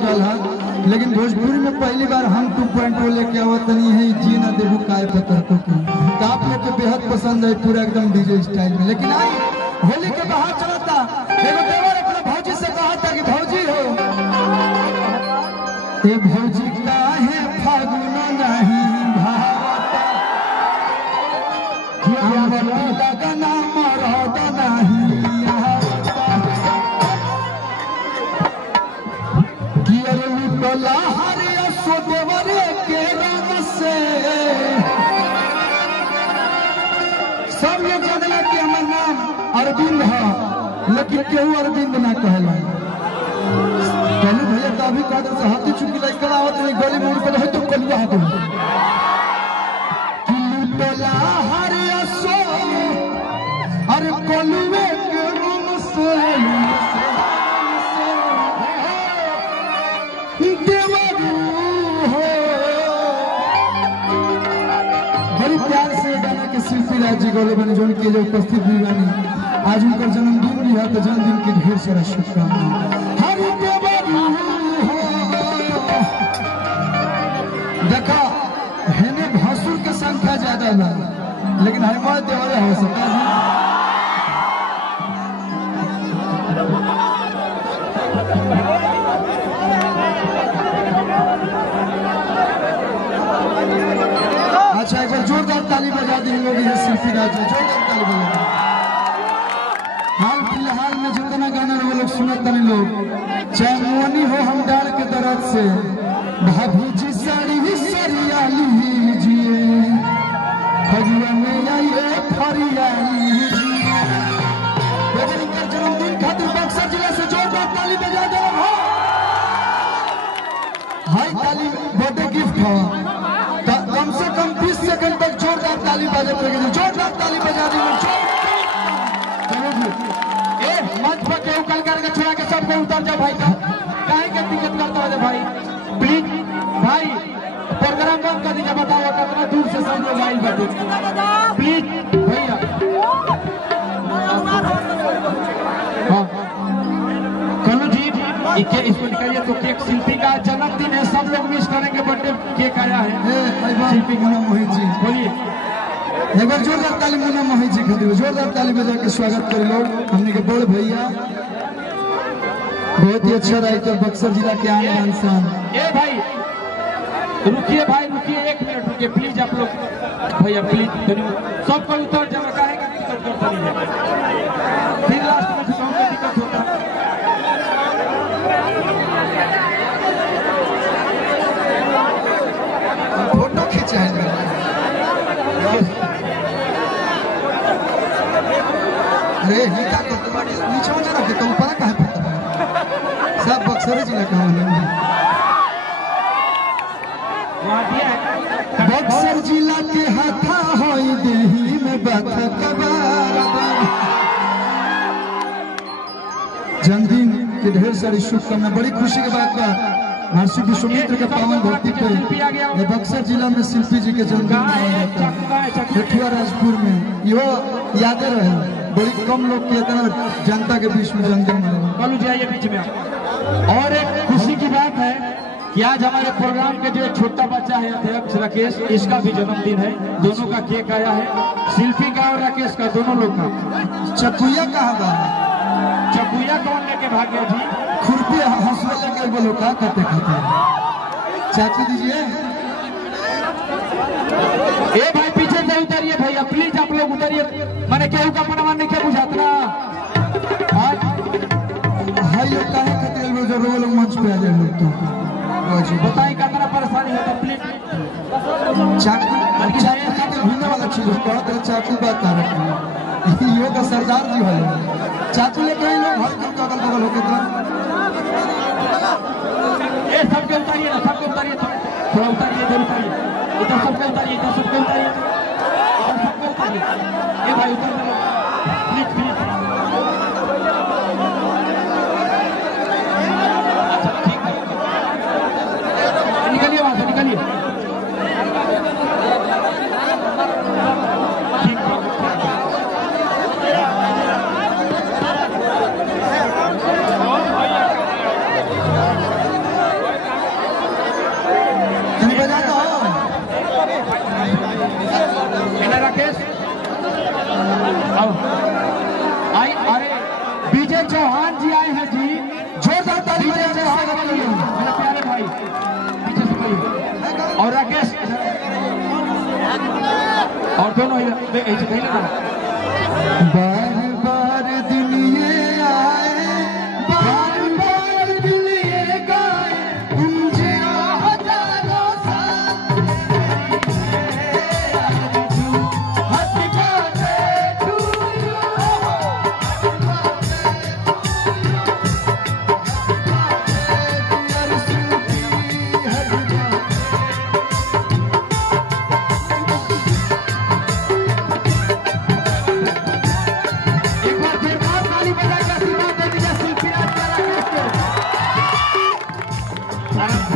गल है, लेकिन भोजपुरी में पहली बार हम 2.0 लेके आवत नहीं है जी ना देबू काय पतर को की। तो आप लोग को बेहद पसंद है पूरा एकदम डीजे स्टाइल में। लेकिन आई होली के बाहर चलता एगो देवर अपना भौजी से कहा था कि भौजी हो ए भौजी काहे फागुन नहीं भावता लगना मरद नहीं कि अरे लुटला हरिया सो देवरे के रंग से सब लोग जानला कि हमार नाम अरविंद है, लेकिन केहू अरविंद ना कहला। कहलू भैया तो अभी कहा से हाथी चुकी लड़का आवत नहीं गली मोड़ पर है तो कलुआ हाथ कि लुटला हरिया सो अरे कलुए के रंग से देवरू हो। बड़ी प्यार से गाना के शिल्पी राज जी गौले बने जोन के लिए उपस्थित भी बनी। आज उनका जन्मदिन भी है तो जन्मदिन की ढेर सारा शुभकामनाएं। देखा हेने भसुर के संख्या ज्यादा ना, लेकिन हमारे देवरे हो सकता है। अच्छा एक बार जोरदार ताली बजा दी लोग ये शिल्पी राज जी, जोरदार ताली बजा। हाल फिलहाल में जितना गाना लोग सुनते हैं लोग, चाहे मोनी हो हम डाल के दर्द से भाभी जी साड़ी सरिया लीजिए फरिया में आइए फरिया लीजिए। इनका जन्मदिन खातिर बक्सर जिले से जोरदार ताली बजा दो। हाई ताली बर्थडे गिफ्ट हो कम से कम 20 सेकंड तक जोरदार ताली बजा पड़ेगी। जोरदार ताली बजा दी मंच पर केहू कल करके छोड़ा के सबको उतर जाओ भाई का काहे के दिक्कत करता है भाई। प्लीज भाई प्रोग्राम बंद कर दीजिए। बताओ कितना दूर से सब लोग आइल बैठे प्लीज भैया। हाँ कलू जी इसको निकालिए तो केक शिल्पी का जन्मदिन है, सब लोग मिस करेंगे। बर्थडे केक आया है शिल्पी का नाम मोहित जी। बोलिए एक बार जोरदार ताली मुन्ना मोहित जी खातिर जोरदार ताली बजा के स्वागत कर लो। हमने के बड़ भैया बहुत ही अच्छा राइटर बक्सर जिला के आए इंसान। ए भाई रुकिए भाई रुकिए 1 मिनट रुकिए प्लीज। आप लोग भैया प्लीज सबको उतर जाना काहे का दिक्कत करता नहीं है, फिर लास्ट में झुकाओ का दिक्कत होता है। फोटो खींचा है अरे नीचा नीचे में जरा तो ऊपर कहाँ पड़ता है सब बक्सर जिला का बक्सर जिला के हाथा होई दिल्ली में बात कबार। जन्मदिन के ढेर सारी शुभकामनाएं। बड़ी खुशी की बात बा महर्षि विश्वामित्र के पावन धरती पे बक्सर जिला में शिल्पी जी के जन्मदिन मनाया जाता है ठेठुआ राजपुर में। यो यादें रहे बड़ी कम लोग के इतना जनता के बीच में जन्मदिन मनाया। कलू जी आइए बीच में। और एक खुशी की बात है कि आज हमारे प्रोग्राम के जो छोटा बच्चा है अध्यक्ष राकेश, इसका भी जन्मदिन है। दोनों का केक आया है, शिल्पी का और राकेश का, दोनों लोग का। चकुया कहाँ बा? चकुया कौन लेके भाग गया जी? खुरपी हंसुआ लेके बोलो का करते खाते चाकू दीजिए। ए भाई पीछे से उतरिए भैया प्लीज, आप लोग उतरिए। मैंने केहू का मनवा नहीं क्या बुझाता भाई लोग काहे खातिर जो लोग मंच पे आ जाए लोग तो बताइए कितना परेशानी होता प्लीज। चाकू घूमने वाला चीज बहुत चाकू बात कर रहे यो का सरदार जी है चाकू लेके लोग हर काम का अगल बगल होके ए सबके उतारिए ना, सबके उतारिए थोड़ा उतारिए इधर उतारिए इधर सबके उतारिए इधर सबके उतारिए इधर सबके उतारिए। ए भाई उतर प्लीज प्लीज। निकलिए वहां से निकलिए। चौहान जी आए हैं जी, जोरदार ताली बजाइए मेरे प्यारे भाई, पीछे से भाई और राकेश और दोनों कहीं ना बार बार दिन ये आए, बार बार दिन ये गाए, उनसे हजारों साल हैप्पी बर्थडे टू यू,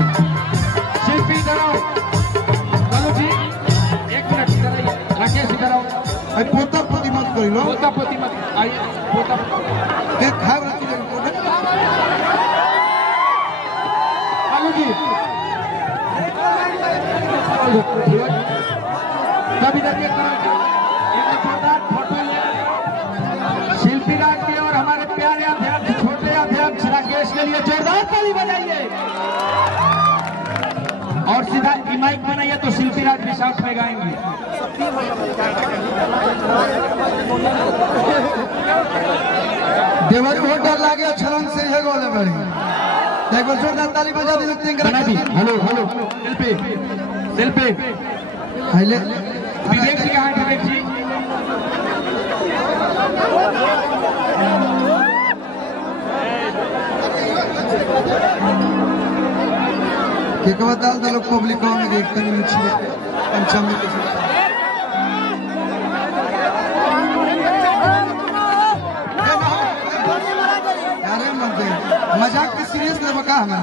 शिल्पी इधर आओ, चलो जी 1 मिनट इधर आइए, राकेश इधर आओ, अरे पोता पोती मत कर लो, पोता पोती मत आइए, पोता देख खाए वाला चीज आलू जी तब इधर एक जोरदार फोटो शिल्पी राज के और हमारे प्यारे अध्यक्ष छोटे अध्यक्ष राकेश के लिए जोरदार ताली बजाइए और सीधा माइक बनाइए तो शिल्पी राज के साथ में गाएंगे। देवर बहुत डर लागे छलन से है गोले बड़ी, एक बार जोरदार ताली बजा दी तीन बना दी। हेलो हेलो शिल्पी शिल्पी पहले विवेक जी कहाँ हैं? विवेक जी के के बता दो लोग पब्लिक में देखते नहीं मिछले पंचम में अरे मत दे मजाक के सीरियस ले बका हमें